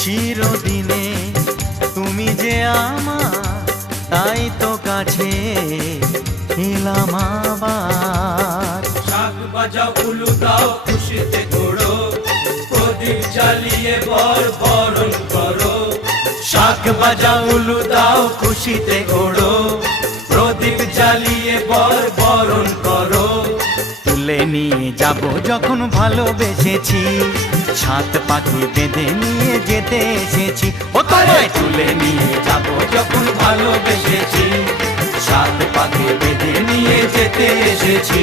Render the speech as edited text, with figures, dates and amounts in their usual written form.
চিরদিনে তুমি যে আমার, তাই তো কাছে এলাম আবার। শাক বাজাও উলু দাও খুশিতে ঘোড়ো, প্রদীপ জ্বালিয়ে বরণ করো। শাক বাজাও উলু দাও খুশিতে ওড়ো, প্রদীপ জ্বালিয়ে বরণ করো। তুলে নিয়ে যাব যখন ভালোবেসেছি, সাত পাখি বেঁধে নিয়ে যেতে এসেছি। ও তোমায় তুলে নিয়ে যাব যখন ভালোবেসেছি, সাত পাখি বেঁধে নিয়ে যেতে এসেছি।